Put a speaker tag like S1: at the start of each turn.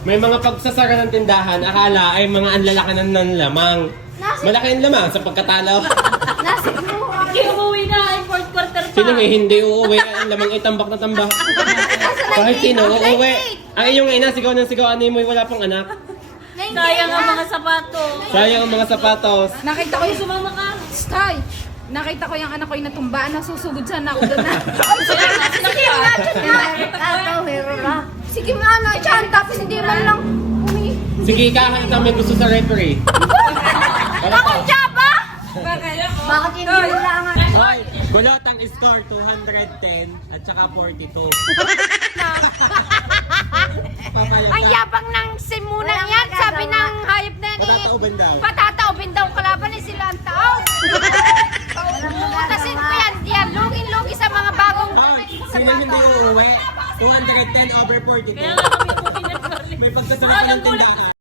S1: may mga pagsasara ng tindahan, akala ay mga anlalaki ng lamang. Malaki ang lamang sa pagkatalo.
S2: Uuwi na ay fourth quarter pa.
S1: Sino may hindi uuwi, ang lamang itambak na tambak. Kahit sino uuwi. Ang iyong ina, sigaw ng sigaw, ano mo, wala pang anak.
S2: Sayang ang mga sapatos.
S1: Sayang ang mga sapatos.
S3: Nakita ko
S2: Ay,
S3: yung
S2: sumama ka.
S3: Stay! Nakita ko yung anak ko yung natumbaan, nasusugod sana ako doon na. Sige mama, dyan, tapos hindi man lang
S1: Sige, kahit kami gusto sa referee.
S3: Bakit siya ba?
S2: Bakit hindi mo lang?
S1: Hoy, gulot ang score 210 at saka 42.
S3: Ang yabang ng simunang yan, sabi ng hayop na ni...
S1: Patatauban daw.
S3: Patataobin daw kalaban ni sila ang tao. Utasin ko yan, yan, lugin-lugi sa mga bagong...
S1: Sino hindi uuwi? 210 over 42.
S2: Kaya nga kami po pinagpali.
S1: May pagkasunod pa ng tindahan.